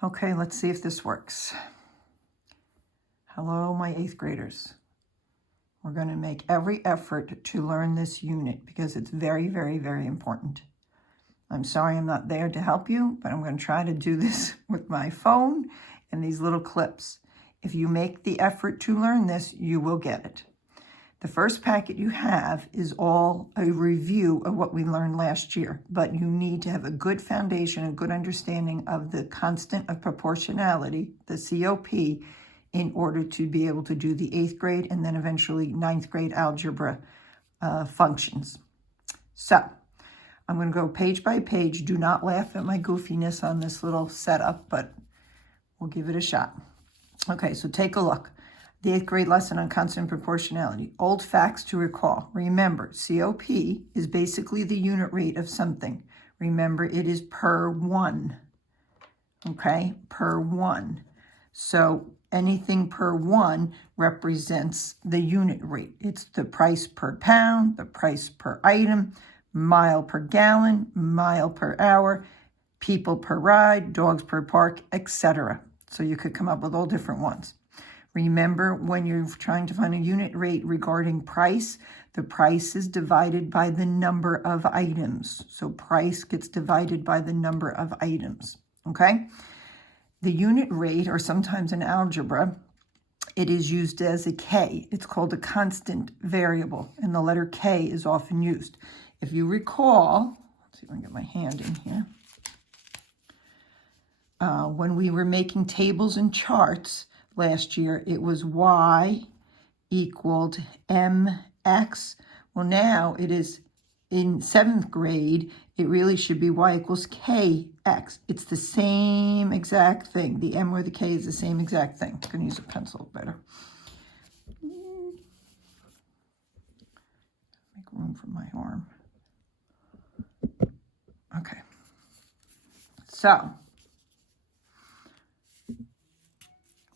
Okay, let's see if this works. Hello, my 8th graders. We're going to make every effort to learn this unit because it's very, very, very important. I'm sorry I'm not there to help you, but I'm going to try to do this with my phone and these little clips. If you make the effort to learn this, you will get it. The first packet you have is all a review of what we learned last year, but you need to have a good foundation, a good understanding of the constant of proportionality, the COP, in order to be able to do the 8th grade and then eventually 9th grade algebra functions. So I'm going to go page by page. Do not laugh at my goofiness on this little setup, but we'll give it a shot. Okay, so take a look. The 8th grade lesson on constant proportionality. Old facts to recall. Remember, COP is basically the unit rate of something. Remember, it is per 1. Okay, per 1. So anything per 1 represents the unit rate. It's the price per pound, the price per item, mile per gallon, mile per hour, people per ride, dogs per park, etc. So you could come up with all different ones. Remember, when you're trying to find a unit rate regarding price, the price is divided by the number of items. So price gets divided by the number of items, okay? The unit rate, or sometimes in algebra, it is used as a K. It's called a constant variable, and the letter K is often used. If you recall, let's see if I can get my hand in here. When we were making tables and charts last year, it was Y equaled MX. Well, now it is in 7th grade, it really should be Y equals KX. It's the same exact thing. The M or the K is the same exact thing. I'm going to use a pencil better. Make room for my arm. Okay. So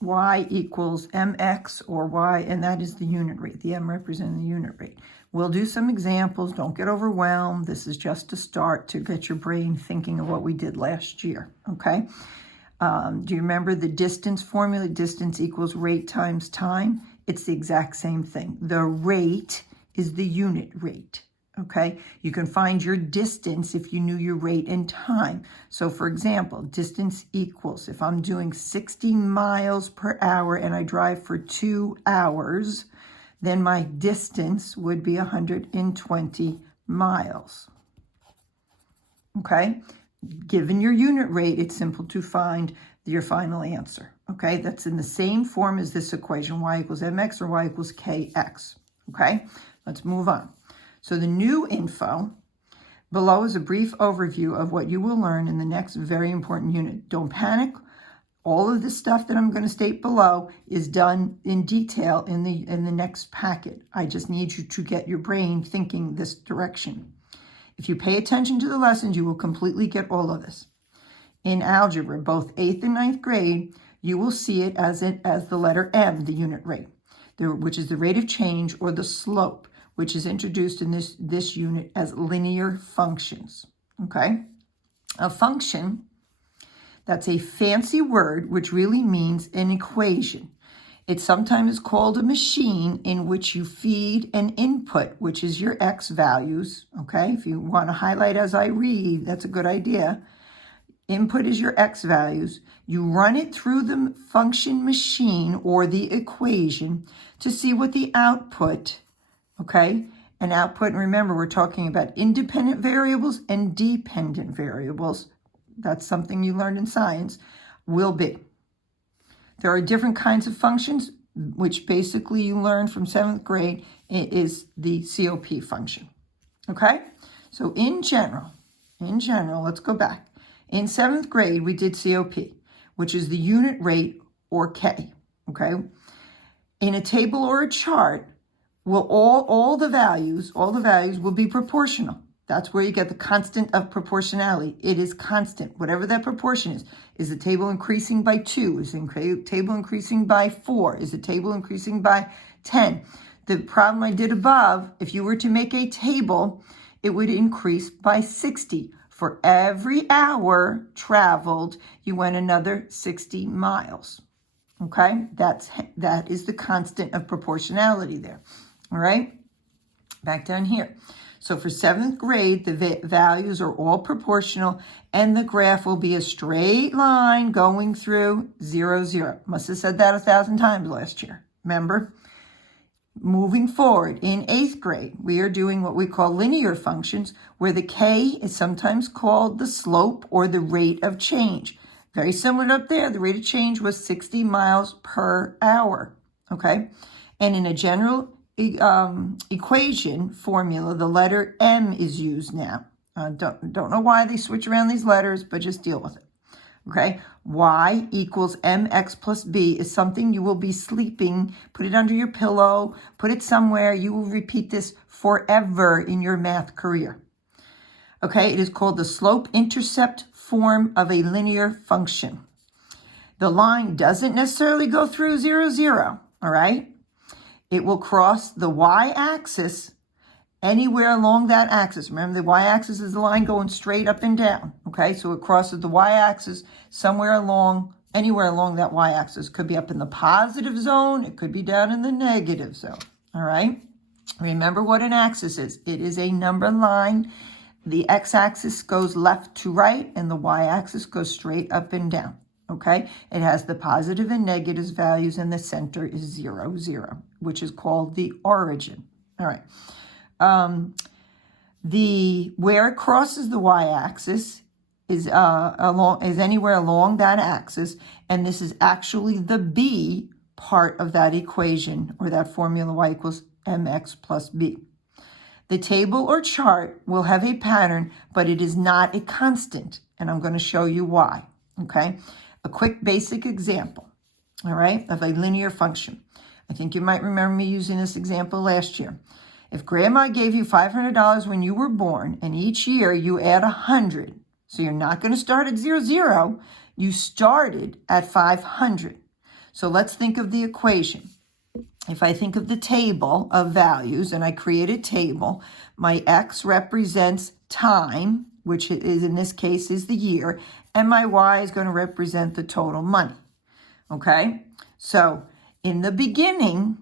Y equals MX or Y, and that is the unit rate, the M representing the unit rate. We'll do some examples. Don't get overwhelmed. This is just a start to get your brain thinking of what we did last year, okay? Do you remember the distance formula? Distance equals rate times time. It's the exact same thing. The rate is the unit rate. Okay, you can find your distance if you knew your rate and time. So for example, distance equals, if I'm doing 60 miles per hour and I drive for 2 hours, then my distance would be 120 miles. Okay, given your unit rate, it's simple to find your final answer. Okay, that's in the same form as this equation, Y equals MX or Y equals KX. Okay, let's move on. So the new info below is a brief overview of what you will learn in the next very important unit. Don't panic. All of the stuff that I'm going to state below is done in detail in the next packet. I just need you to get your brain thinking this direction. If you pay attention to the lessons, you will completely get all of this. In algebra, both 8th and 9th grade, you will see it as the letter M, the unit rate, which is the rate of change or the slope, which is introduced in this unit as linear functions, okay? A function, that's a fancy word which really means an equation. It sometimes is called a machine in which you feed an input, which is your x values, okay? If you want to highlight as I read, that's a good idea. Input is your x values. You run it through the function machine or the equation to see what the output, okay? An output, and remember, we're talking about independent variables and dependent variables. That's something you learned in science, will be. There are different kinds of functions, which basically you learn from 7th grade. It is the COP function, okay? So in general, let's go back. In 7th grade, we did COP, which is the unit rate or K, okay? In a table or a chart, will all the values will be proportional. That's where you get the constant of proportionality. It is constant, whatever that proportion is. Is the table increasing by 2? Is the table increasing by 4? Is the table increasing by 10? The problem I did above, if you were to make a table, it would increase by 60 For every hour traveled, you went another 60 miles. Okay, that is the constant of proportionality there. All right, back down here. So for 7th grade, the values are all proportional, and the graph will be a straight line going through 0, 0. Must have said that 1,000 times last year. Remember? Moving forward, in 8th grade, we are doing what we call linear functions, where the k is sometimes called the slope or the rate of change. Very similar to up there, the rate of change was 60 miles per hour, okay? And in a general equation formula, the letter m is used now. Don't know why they switch around these letters, but just deal with it. Okay, y equals mx plus b is something you will be sleeping. Put it under your pillow, put it somewhere. You will repeat this forever in your math career. Okay, it is called the slope-intercept form of a linear function. The line doesn't necessarily go through 0, 0, all right? It will cross the y-axis anywhere along that axis. Remember, the y-axis is the line going straight up and down, okay? So it crosses the y-axis somewhere along, anywhere along that y-axis. Could be up in the positive zone. It could be down in the negative zone, all right? Remember what an axis is. It is a number line. The x-axis goes left to right, and the y-axis goes straight up and down, okay? It has the positive and negative values, and the center is 0, 0, which is called the origin, all right? Where it crosses the y-axis is anywhere along that axis, and this is actually the b part of that equation, or that formula, y equals mx plus b. The table or chart will have a pattern, but it is not a constant, and I'm going to show you why, okay? A quick basic example, all right, of a linear function. I think you might remember me using this example last year. If grandma gave you $500 when you were born, and each year you add 100, so you're not going to start at 0, 0, you started at 500. So let's think of the equation. If I think of the table of values, and I create a table, my x represents time, which is in this case is the year, and my y is going to represent the total money, okay? So in the beginning,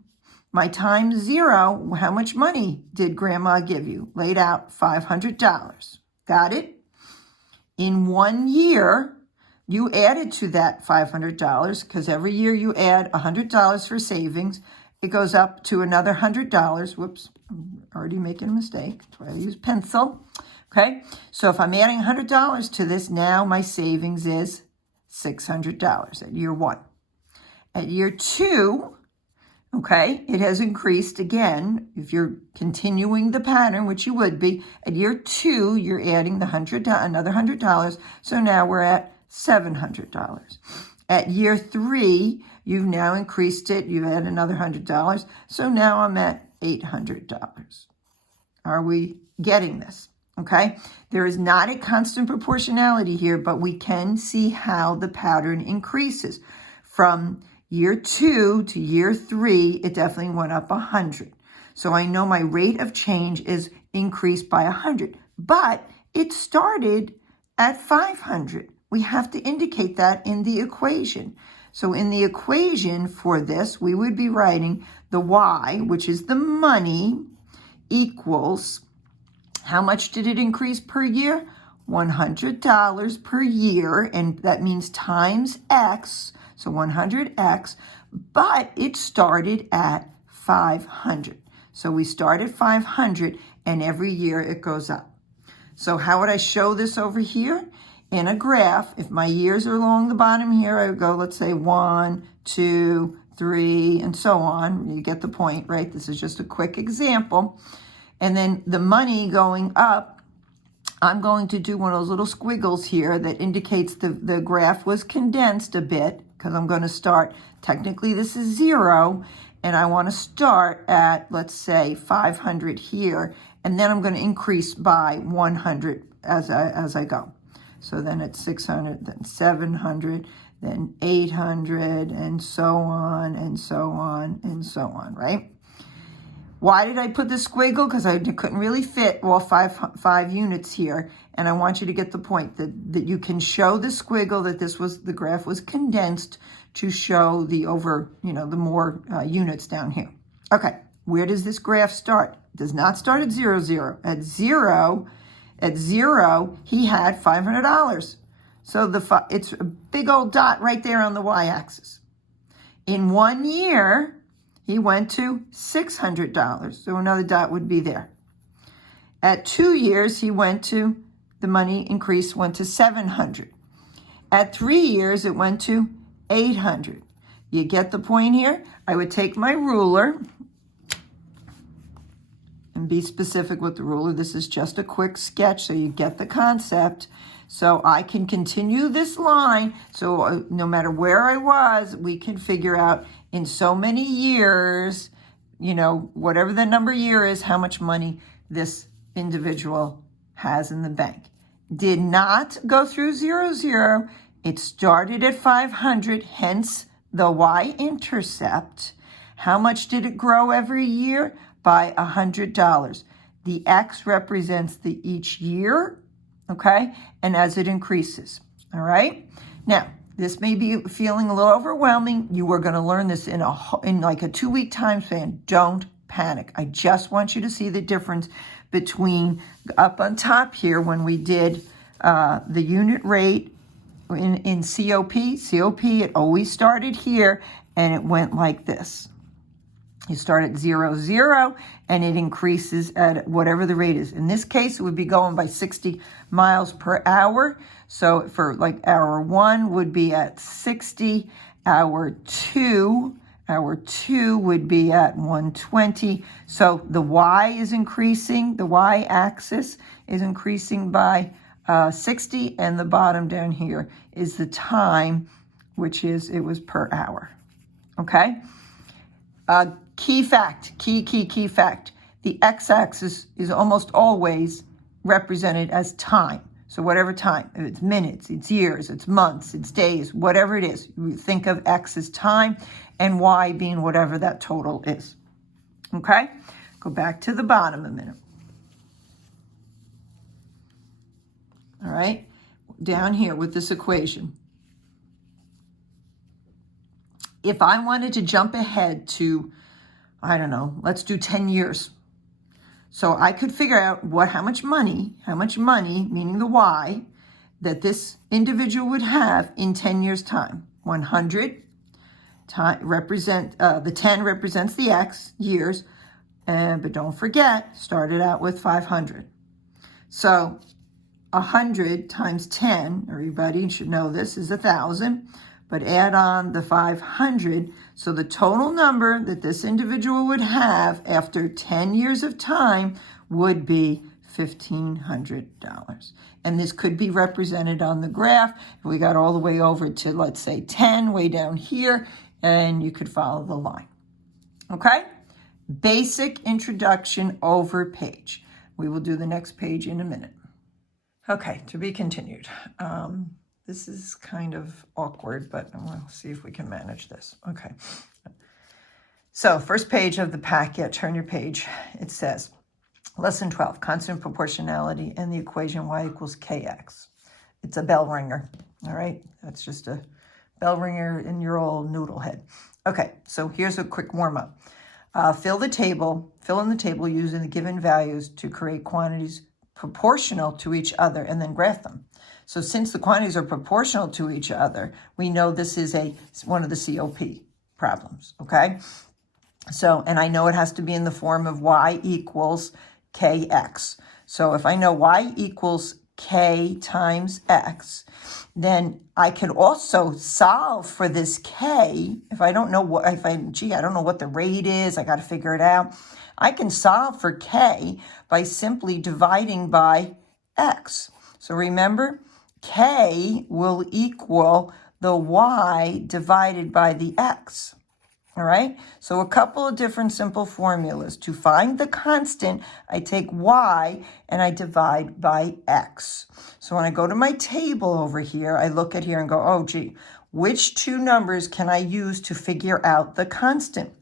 my time 0, how much money did grandma give you? Laid out $500. Got it? In 1 year, you added to that $500, because every year you add $100 for savings. It goes up to another $100. Whoops, I'm already making a mistake. That's why I use pencil. Okay, so if I'm adding $100 to this, now my savings is $600 at year 1. At year 2, okay, it has increased again. If you're continuing the pattern, which you would be, at year 2, you're adding another $100. So now we're at $700. At year 3, you've now increased it. You've added another $100. So now I'm at $800. Are we getting this? Okay, there is not a constant proportionality here, but we can see how the pattern increases. From year 2 to year 3, it definitely went up 100. So I know my rate of change is increased by 100, but it started at 500. We have to indicate that in the equation. So in the equation for this, we would be writing the y, which is the money, equals, how much did it increase per year? $100 per year, and that means times x, so 100x, but it started at 500. So we start at 500, and every year it goes up. So how would I show this over here? In a graph, if my years are along the bottom here, I would go, let's say 1, 2, 3, and so on. You get the point, right? This is just a quick example. And then the money going up, I'm going to do one of those little squiggles here that indicates the graph was condensed a bit, because I'm going to start, technically this is 0, and I want to start at, let's say, 500 here, and then I'm going to increase by 100 as I go. So then it's 600, then 700, then 800, and so on, and so on, and so on, right? Why did I put the squiggle? Because I couldn't really fit all five units here. And I want you to get the point that you can show the squiggle that the graph was condensed to show the the more units down here. Okay, where does this graph start? It does not start at 0, 0. At zero, he had $500. So it's a big old dot right there on the y-axis. In 1 year, he went to $600. So another dot would be there. At 2 years, the money increase went to $700. At 3 years, it went to $800. You get the point here? I would take my ruler and be specific with the ruler. This is just a quick sketch so you get the concept. So I can continue this line. So no matter where I was, we can figure out in so many years, whatever the number year is, how much money this individual has in the bank. Did not go through 0, 0. It started at 500, hence the y-intercept. How much did it grow every year? By $100. The X represents each year, okay? And as it increases, all right? Now, this may be feeling a little overwhelming. You are going to learn this in like a 2-week time span. Don't panic. I just want you to see the difference between up on top here when we did the unit rate in COP. COP, it always started here and it went like this. You start at 0, 0, and it increases at whatever the rate is. In this case, it would be going by 60 miles per hour. So for like hour 1 would be at 60. Hour 2 would be at 120. So the Y is increasing. The Y-axis is increasing by 60, and the bottom down here is the time, which is it was per hour. Okay. Key fact, key fact. The x-axis is almost always represented as time. So whatever time, if it's minutes, it's years, it's months, it's days, whatever it is, you think of x as time and y being whatever that total is. Okay? Go back to the bottom a minute. All right? Down here with this equation. If I wanted to jump ahead to, I don't know, let's do 10 years. So I could figure out how much money, meaning the Y, that this individual would have in 10 years' time. 100 the 10 represents the X, years, but don't forget, started out with 500. So 100 times 10, everybody should know this, is 1,000. But add on the 500, so the total number that this individual would have after 10 years of time would be $1,500. And this could be represented on the graph. If we got all the way over to, let's say, 10, way down here, and you could follow the line. Okay? Basic introduction over page. We will do the next page in a minute. Okay, to be continued. This is kind of awkward, but we'll see if we can manage this. Okay. So first page of the packet, turn your page. It says, Lesson 12, Constant Proportionality and the equation y equals kx. It's a bell ringer, all right? That's just a bell ringer in your old noodle head. Okay, so here's a quick warm-up. Fill in the table using the given values to create quantities proportional to each other and then graph them. So since the quantities are proportional to each other, we know this is one of the COP problems, okay? So, and I know it has to be in the form of y equals kx. So if I know y equals k times x, then I can also solve for this k. If I don't know I don't know what the rate is, I got to figure it out. I can solve for k by simply dividing by x. So remember, k will equal the y divided by the x. All right, so a couple of different simple formulas. To find the constant, I take y and I divide by x. So when I go to my table over here, I look at here and go, oh, gee, which two numbers can I use to figure out the constant?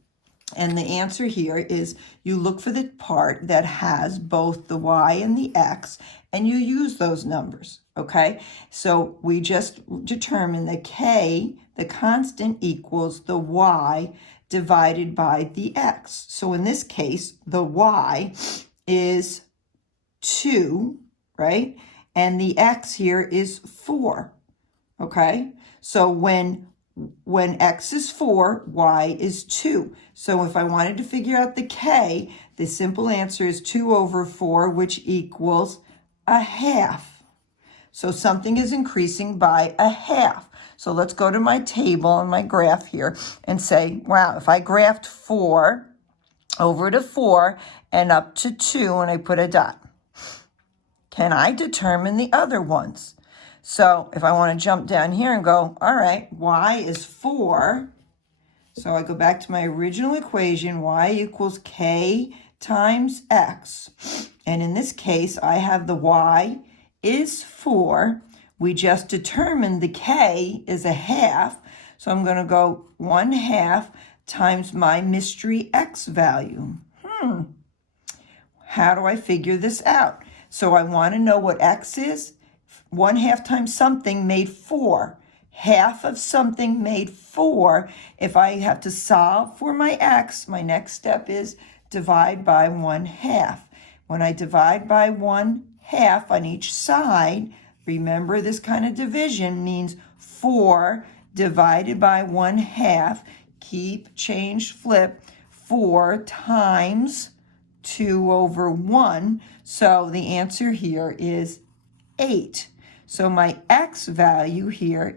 And the answer here is you look for the part that has both the y and the x, and you use those numbers, okay? So we just determined that k, the constant, equals the y divided by the x. So in this case, the y is 2, right? And the x here is 4, okay? So when x is 4, y is 2. So if I wanted to figure out the k, the simple answer is 2 over 4, which equals a half. So something is increasing by a half. So let's go to my table and my graph here and say, wow, if I graphed 4 over to 4 and up to 2 and I put a dot, can I determine the other ones? So if I want to jump down here and go, all right, y is 4. So I go back to my original equation, y equals k times x. And in this case, I have the y is 4. We just determined the k is a half. So I'm going to go 1/2 times my mystery x value. How do I figure this out? So I want to know what x is. 1/2 times something made 4. Half of something made 4. If I have to solve for my x, my next step is divide by 1/2. When I divide by 1/2 on each side, remember this kind of division means 4 divided by 1/2. Keep, change, flip. 4 times 2 over 1. So the answer here is 8. So my x value here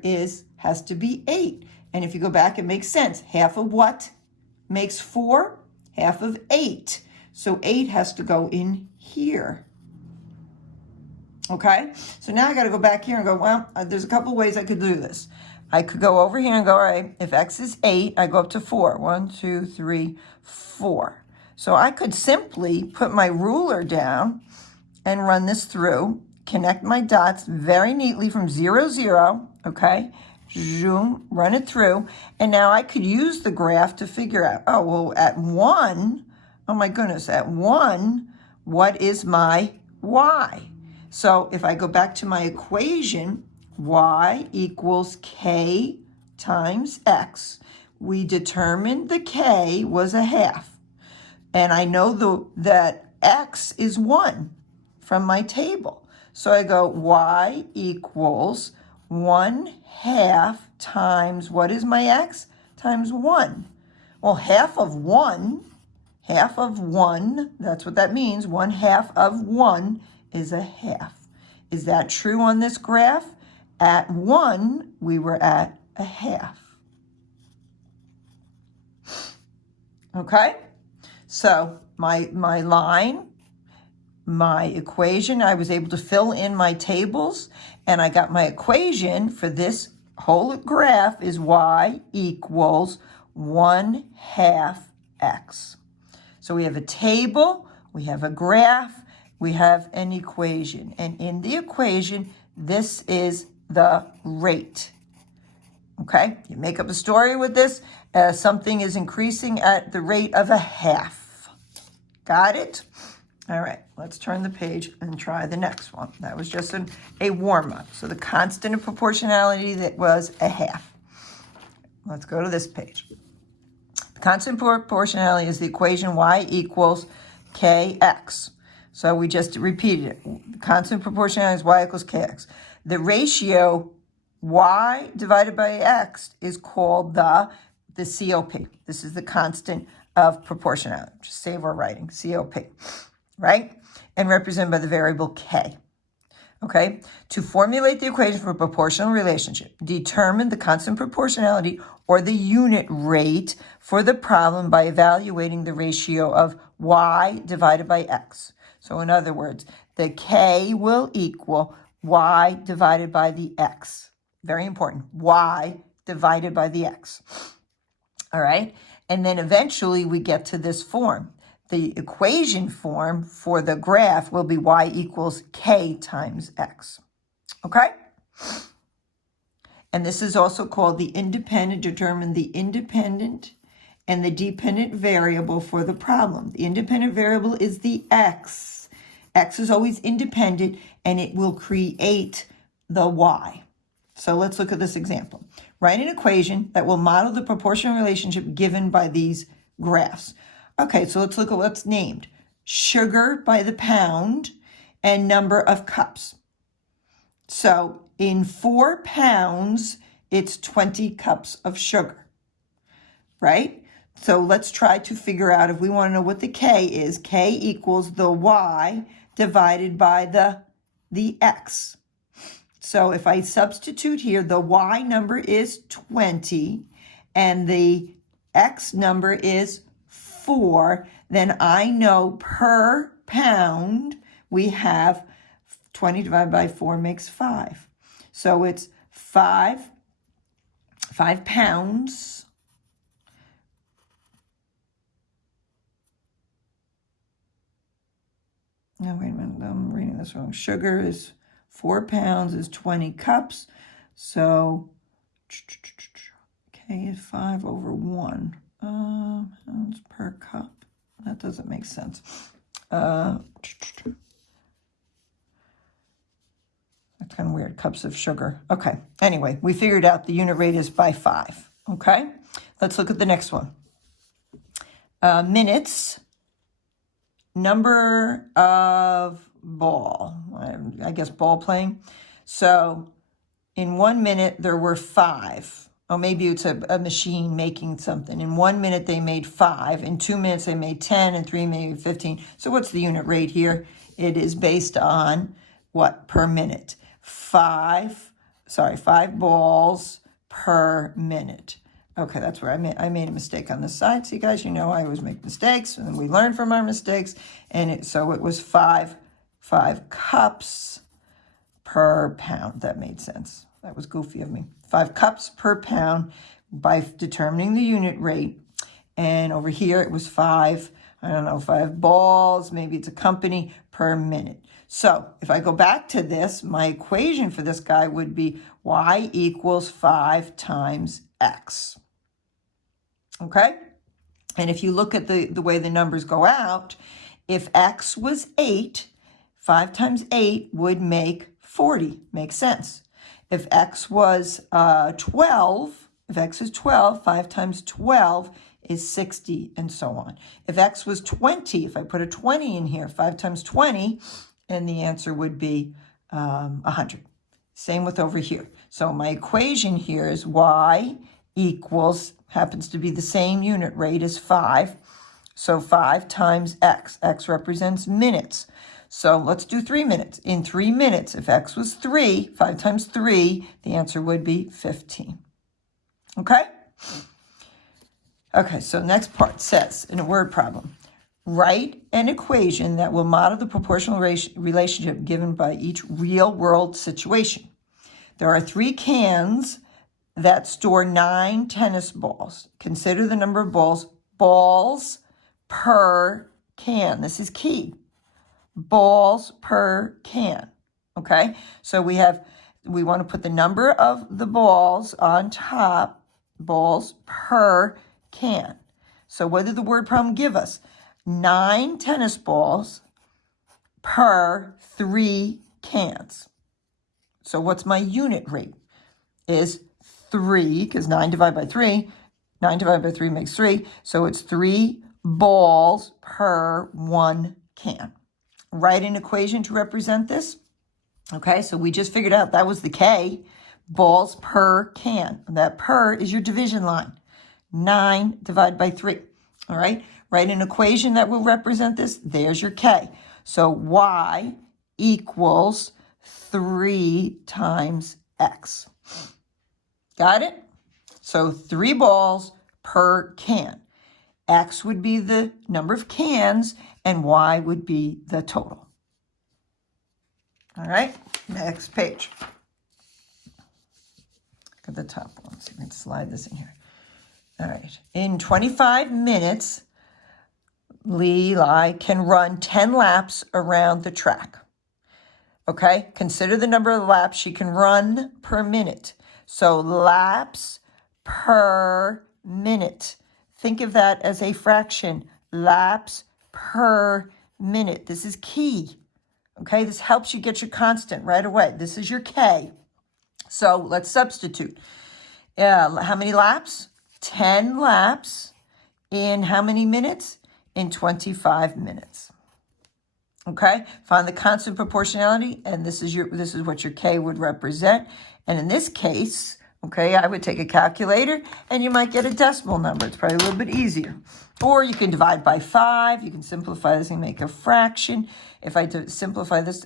has to be 8. And if you go back, it makes sense. Half of what makes 4? Half of 8. So 8 has to go in here. Okay? So now I got to go back here and go, well, there's a couple ways I could do this. I could go over here and go, all right, if x is 8, I go up to 4. 1, 2, 3, 4. So I could simply put my ruler down and run this through. Connect my dots very neatly from 0, 0, okay? Zoom, run it through. And now I could use the graph to figure out, oh, well, at 1, oh my goodness, at 1, what is my y? So if I go back to my equation, y equals k times x. We determined the k was a half. And I know that x is 1 from my table. So I go y equals 1/2 times, what is my x? Times 1. Well, half of 1, that's what that means. 1/2 of 1 is a half. Is that true on this graph? At 1, we were at a half. Okay? So my line, my equation, I was able to fill in my tables, and I got my equation for this whole graph is y equals 1/2 x. So we have a table, we have a graph, we have an equation. And in the equation, this is the rate. Okay, you make up a story with this. Something is increasing at the rate of a half. Got it? All right, let's turn the page and try the next one. That was just a warm-up. So the constant of proportionality, that was a half. Let's go to this page. The constant proportionality is the equation y equals kx. So we just repeated it. The constant proportionality is y equals kx. The ratio y divided by x is called the COP. This is the constant of proportionality. Just save our writing, COP, right? And represented by the variable k. Okay? To formulate the equation for a proportional relationship, determine the constant proportionality or the unit rate for the problem by evaluating the ratio of y divided by x. So in other words, the k will equal y divided by the x. Very important. Y divided by the x. All right? And then eventually we get to this form. The equation form for the graph will be y equals k times x. Okay? And this is also called the independent, determine the independent and the dependent variable for the problem. The independent variable is the x. X is always independent, and it will create the y. So let's look at this example. Write an equation that will model the proportional relationship given by these graphs. Okay, so let's look at what's named. Sugar by the pound and number of cups. So in 4 pounds, it's 20 cups of sugar, right? So let's try to figure out, if we want to know what the K is, K equals the Y divided by the X. So if I substitute here, the Y number is 20 and the X number is 4, then I know per pound we have 20 divided by 4 makes 5. So it's 5 pounds. No, wait a minute, I'm reading this wrong. Sugar is 4 pounds is 20 cups. So K is 5 over 1 pounds per cup. That doesn't make sense. That's kind of weird, cups of sugar. Okay, anyway, we figured out the unit rate is by 5, okay? Let's look at the next one. Minutes, number of ball, I guess ball playing. So in 1 minute, there were 5. Oh, maybe it's a machine making something. In 1 minute, they made 5. In 2 minutes, they made 10. In 3, maybe 15. So what's the unit rate here? It is based on what per minute? 5 balls per minute. Okay, that's where I made a mistake on this side. See, guys, you know I always make mistakes, and we learn from our mistakes. And so it was 5 cups per pound. That made sense. That was goofy of me. 5 cups per pound by determining the unit rate. And over here it was 5 balls, maybe it's a company per minute. So if I go back to this, my equation for this guy would be y equals 5 times x. Okay? And if you look at the way the numbers go out, if x was 8, 5 times 8 would make 40. Makes sense. If x was 12, if x is 12, 5 times 12 is 60, and so on. If x was 20, if I put a 20 in here, 5 times 20, and the answer would be 100. Same with over here. So my equation here is y equals, happens to be the same unit rate as 5. So 5 times x. X represents minutes. So let's do 3 minutes. In 3 minutes, if x was 3, 5 times 3, the answer would be 15. Okay? Okay, so next part says, in a word problem, write an equation that will model the proportional relationship given by each real-world situation. There are 3 cans that store 9 tennis balls. Consider the number of balls per can. This is key. Balls per can. Okay, so we want to put the number of the balls on top, balls per can. So what did the word problem give us? 9 tennis balls per 3 cans. So what's my unit rate? Is 3, because 9 divided by 3 makes 3. So it's 3 balls per 1 can. Write an equation to represent this. Okay, so we just figured out that was the K, balls per can. That per is your division line. 9 divided by 3. All right, write an equation that will represent this. There's your K. So y equals 3 times x. Got it? So 3 balls per can. X would be the number of cans, and y would be the total. All right, next page. Look at the top one. So we can slide this in here. All right, in 25 minutes, Levi can run 10 laps around the track. Okay, consider the number of laps she can run per minute. So laps per minute. think of that as a fraction, laps per minute. This is key, okay? This helps you get your constant right away. This is your K. So let's substitute. How many laps? 10 laps in how many minutes? In 25 minutes. Okay, find the constant proportionality, and this is what your K would represent. And in this case, okay, I would take a calculator and you might get a decimal number. It's probably a little bit easier. Or you can divide by 5. You can simplify this and make a fraction. If I simplify this,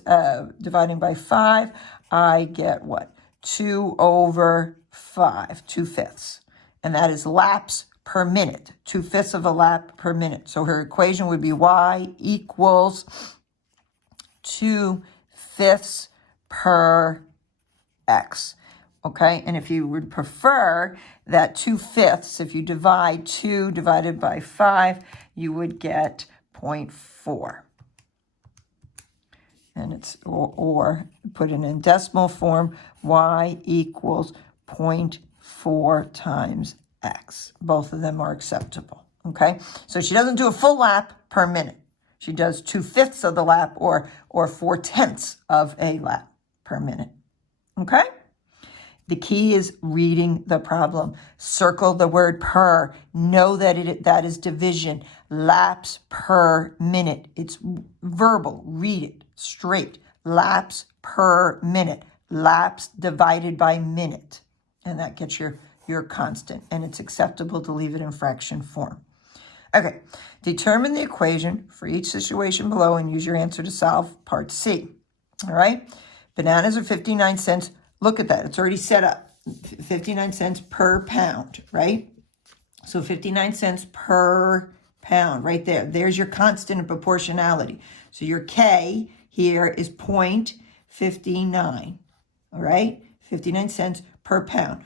dividing by 5, I get what? 2 over 5, 2/5. And that is laps per minute, 2/5 of a lap per minute. So her equation would be y equals 2/5 per x. Okay, and if you would prefer that 2/5, if you divide 2 divided by 5, you would get 0.4. And it's, or put it in decimal form, y equals 0.4 times x. Both of them are acceptable, okay? So she doesn't do a full lap per minute. She does 2/5 of the lap or 4/10 of a lap per minute, okay? The key is reading the problem. Circle the word per. Know that that is division. Laps per minute. It's verbal. Read it straight. Laps per minute. Laps divided by minute. And that gets your constant. And it's acceptable to leave it in fraction form. Okay. Determine the equation for each situation below and use your answer to solve part C. All right. Bananas are 59 cents. Look at that. It's already set up. 59 cents per pound, right? So 59 cents per pound right there. There's your constant of proportionality. So your K here is 0.59, all right? 59 cents per pound.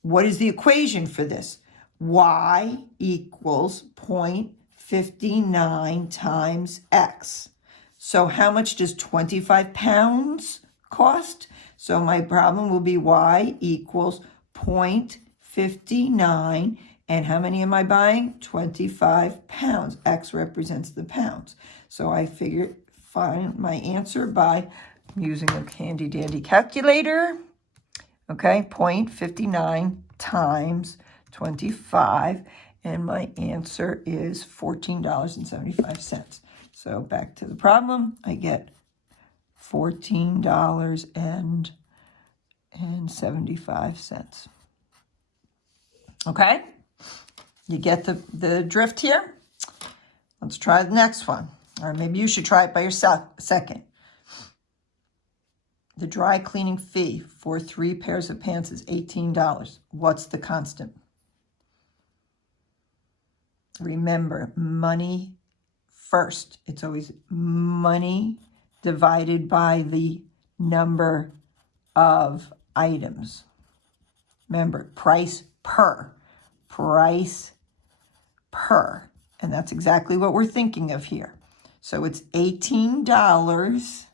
What is the equation for this? Y equals 0.59 times X. So how much does 25 pounds cost? So my problem will be y equals 0.59. And how many am I buying? 25 pounds. X represents the pounds. So I find my answer by using a handy dandy calculator. Okay, 0.59 times 25. And my answer is $14.75. So back to the problem, I get $14.75. Okay? You get the drift here? Let's try the next one. Or maybe you should try it by yourself a second. The dry cleaning fee for 3 pairs of pants is $18. What's the constant? Remember, money first. It's always money divided by the number of items. Remember, price per. And that's exactly what we're thinking of here. So it's $18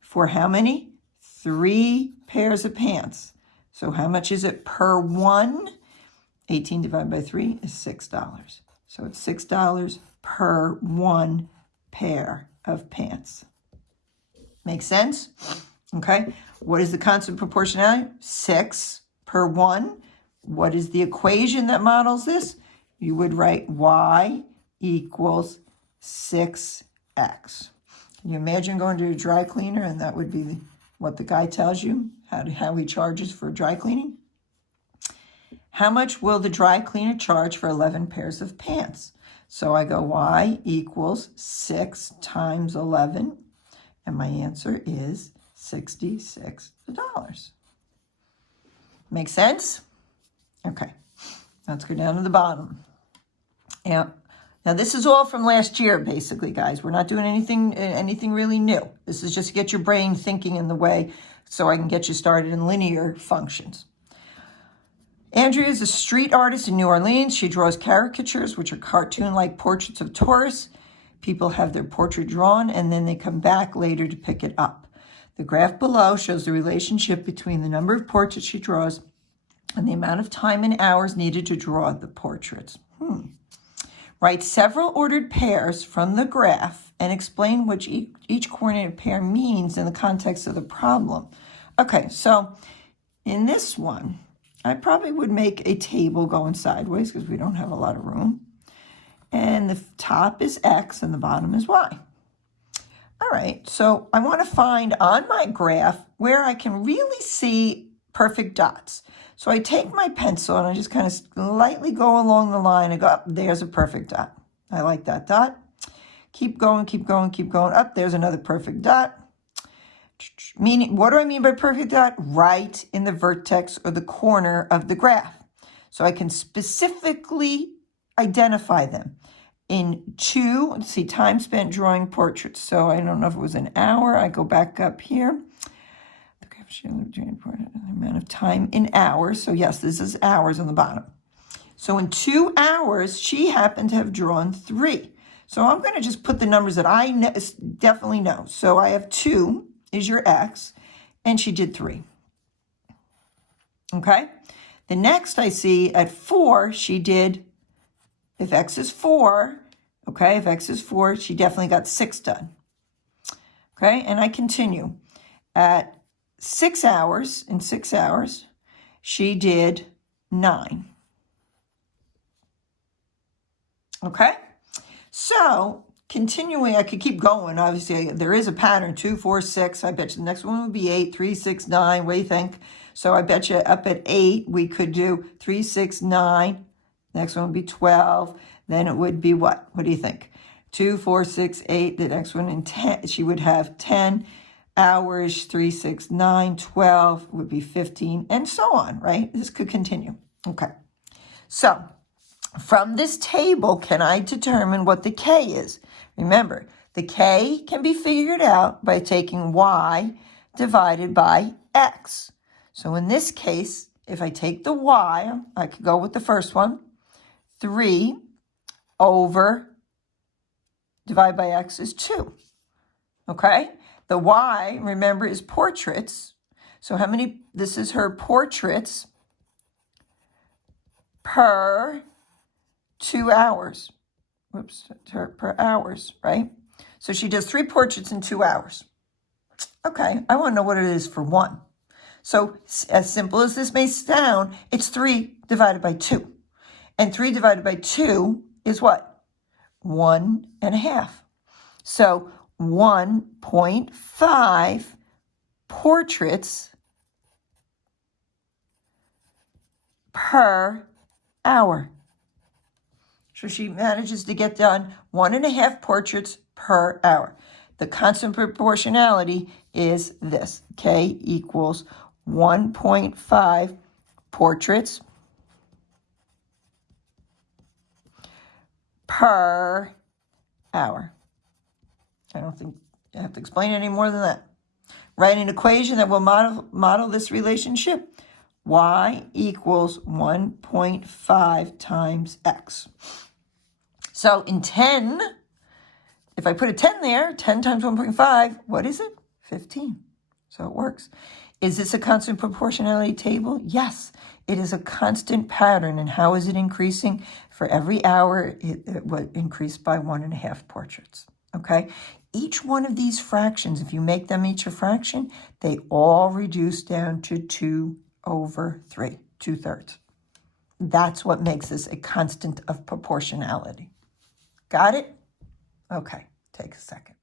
for how many? 3 pairs of pants. So how much is it per one? 18 divided by 3 is $6. So it's $6 per 1 pair of pants. Make sense? Okay. What is the constant proportionality? 6 per 1. What is the equation that models this? You would write y equals 6x. Can you imagine going to a dry cleaner and that would be what the guy tells you, how he charges for dry cleaning? How much will the dry cleaner charge for 11 pairs of pants? So I go y equals 6 times 11, and my answer is $66. Make sense? Okay, let's go down to the bottom. Yeah. Now this is all from last year, basically, guys. We're not doing anything really new. This is just to get your brain thinking in the way so I can get you started in linear functions. Andrea is a street artist in New Orleans. She draws caricatures, which are cartoon-like portraits of tourists. People have their portrait drawn, and then they come back later to pick it up. The graph below shows the relationship between the number of portraits she draws and the amount of time in hours needed to draw the portraits. Write several ordered pairs from the graph and explain what each coordinated pair means in the context of the problem. Okay, so in this one, I probably would make a table going sideways because we don't have a lot of room. And the top is X and the bottom is Y. All right, so I want to find on my graph where I can really see perfect dots. So I take my pencil and I just kind of lightly go along the line and go, up, there's a perfect dot. I like that dot. Keep going, keep going, keep going. Up, there's another perfect dot. Meaning, what do I mean by perfect dot? Right in the vertex or the corner of the graph. So I can specifically identify them. In two, let's see, time spent drawing portraits. So I don't know if it was an hour. I go back up here. The amount of time in hours. So yes, this is hours on the bottom. So in 2 hours, she happened to have drawn 3. So I'm going to just put the numbers that I definitely know. So I have 2 is your X, and she did 3. Okay. The next I see at 4, she did, if X is 4, okay, if X is 4, she definitely got 6 done. Okay, and I continue. At 6 hours, in 6 hours, she did 9. Okay, so continuing, I could keep going. Obviously, there is a pattern, 2, 4, 6. I bet you the next one would be 8, 3, 6, 9. What do you think? So I bet you up at 8, we could do 3, 6, 9. Next one would be 12. Then it would be what? What do you think? 2, 4, 6, 8. The next one in 10, she would have 10 hours, 3, 6, 9, 12 would be 15, and so on, right? This could continue. Okay. So from this table, can I determine what the K is? Remember, the K can be figured out by taking Y divided by X. So in this case, if I take the Y, I could go with the first one. 3 over divided by X is 2. Okay? The Y, remember, is portraits. So how many, this is her portraits per 2 hours. Whoops, per hours, right? So she does 3 portraits in 2 hours. Okay, I want to know what it is for 1. So as simple as this may sound, it's 3 divided by 2. And 3 divided by 2 is what? 1.5. So 1.5 portraits per hour. So she manages to get done 1.5 portraits per hour. The constant proportionality is this. K equals 1.5 portraits per hour. I don't think I have to explain any more than that. Write an equation that will model this relationship. Y equals 1.5 times X. So in 10, if I put a 10 there, 10 times 1.5, what is it? 15. So it works. Is this a constant proportionality table? Yes, it is a constant pattern. And how is it increasing? For every hour, it would increase by 1.5 portraits. Okay? Each one of these fractions, if you make them each a fraction, they all reduce down to 2 over 3, 2/3. That's what makes this a constant of proportionality. Got it? Okay, take a second.